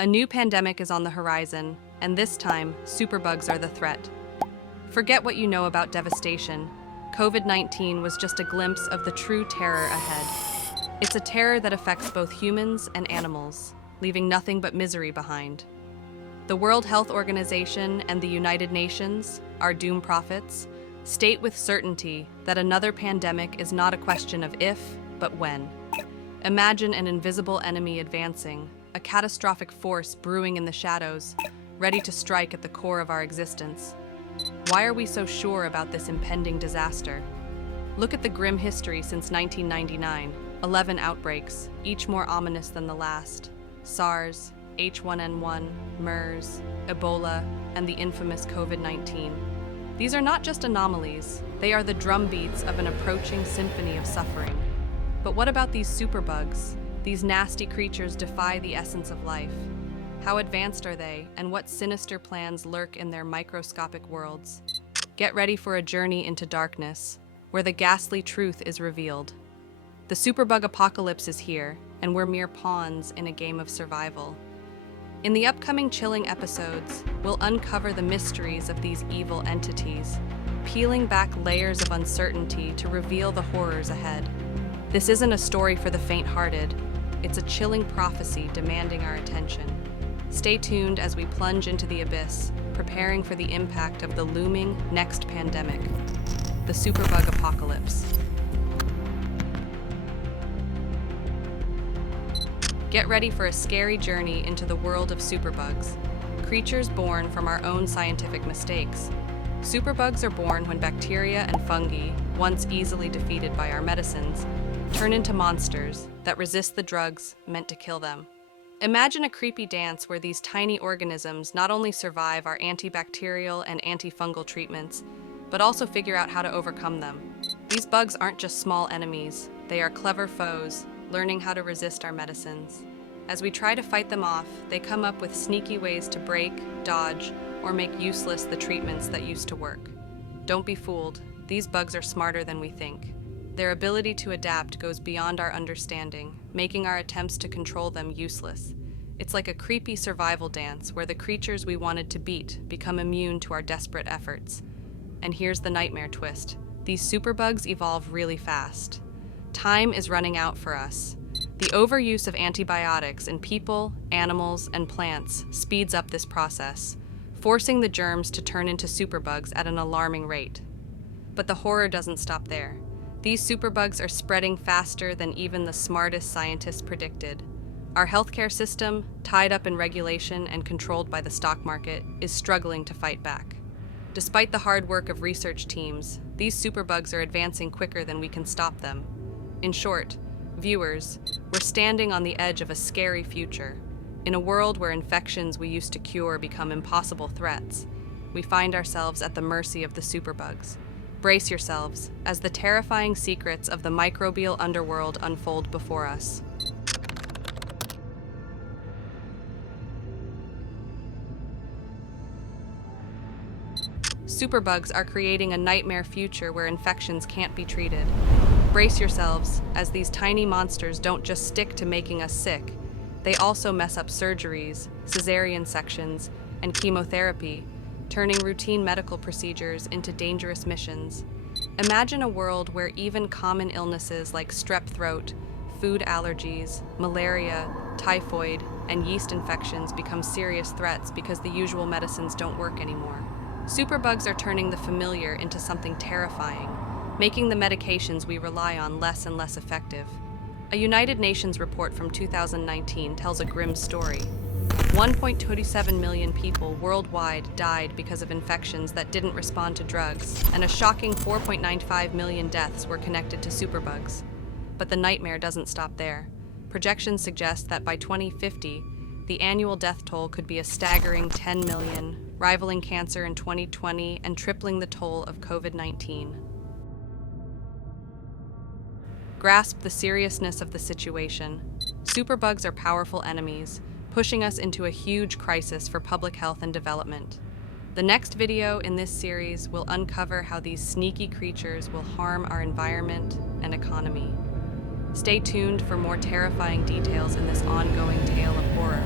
A new pandemic is on the horizon, and this time, superbugs are the threat. Forget what you know about devastation. COVID-19 was just a glimpse of the true terror ahead. It's a terror that affects both humans and animals, leaving nothing but misery behind. The World Health Organization and the United Nations, our doom prophets, state with certainty that another pandemic is not a question of if, but when. Imagine an invisible enemy advancing, a catastrophic force brewing in the shadows, ready to strike at the core of our existence. Why are we so sure about this impending disaster? Look at the grim history since 1999. 11 outbreaks, each more ominous than the last. SARS, H1N1, MERS, Ebola, and the infamous COVID-19. These are not just anomalies, they are the drumbeats of an approaching symphony of suffering. But what about these superbugs? These nasty creatures defy the essence of life. How advanced are they, and what sinister plans lurk in their microscopic worlds? Get ready for a journey into darkness, where the ghastly truth is revealed. The Superbug Apocalypse is here, and we're mere pawns in a game of survival. In the upcoming chilling episodes, we'll uncover the mysteries of these evil entities, peeling back layers of uncertainty to reveal the horrors ahead. This isn't a story for the faint-hearted. It's a chilling prophecy demanding our attention. Stay tuned as we plunge into the abyss, preparing for the impact of the looming next pandemic, the Superbug Apocalypse. Get ready for a scary journey into the world of superbugs, creatures born from our own scientific mistakes. Superbugs are born when bacteria and fungi, once easily defeated by our medicines, turn into monsters that resist the drugs meant to kill them. Imagine a creepy dance where these tiny organisms not only survive our antibacterial and antifungal treatments, but also figure out how to overcome them. These bugs aren't just small enemies, they are clever foes, learning how to resist our medicines. As we try to fight them off, they come up with sneaky ways to break, dodge, or make useless the treatments that used to work. Don't be fooled, these bugs are smarter than we think. Their ability to adapt goes beyond our understanding, making our attempts to control them useless. It's like a creepy survival dance where the creatures we wanted to beat become immune to our desperate efforts. And here's the nightmare twist. These superbugs evolve really fast. Time is running out for us. The overuse of antibiotics in people, animals, and plants speeds up this process, forcing the germs to turn into superbugs at an alarming rate. But the horror doesn't stop there. These superbugs are spreading faster than even the smartest scientists predicted. Our healthcare system, tied up in regulation and controlled by the stock market, is struggling to fight back. Despite the hard work of research teams, these superbugs are advancing quicker than we can stop them. In short, viewers, we're standing on the edge of a scary future. In a world where infections we used to cure become impossible threats, we find ourselves at the mercy of the superbugs. Brace yourselves as the terrifying secrets of the microbial underworld unfold before us. Superbugs are creating a nightmare future where infections can't be treated. Brace yourselves, as these tiny monsters don't just stick to making us sick, they also mess up surgeries, cesarean sections, and chemotherapy, turning routine medical procedures into dangerous missions. Imagine a world where even common illnesses like strep throat, food allergies, malaria, typhoid, and yeast infections become serious threats because the usual medicines don't work anymore. Superbugs are turning the familiar into something terrifying, making the medications we rely on less and less effective. A United Nations report from 2019 tells a grim story. 1.27 million people worldwide died because of infections that didn't respond to drugs, and a shocking 4.95 million deaths were connected to superbugs. But the nightmare doesn't stop there. Projections suggest that by 2050, the annual death toll could be a staggering 10 million, rivaling cancer in 2020 and tripling the toll of COVID-19. Grasp the seriousness of the situation. Superbugs are powerful enemies, pushing us into a huge crisis for public health and development. The next video in this series will uncover how these sneaky creatures will harm our environment and economy. Stay tuned for more terrifying details in this ongoing tale of horror.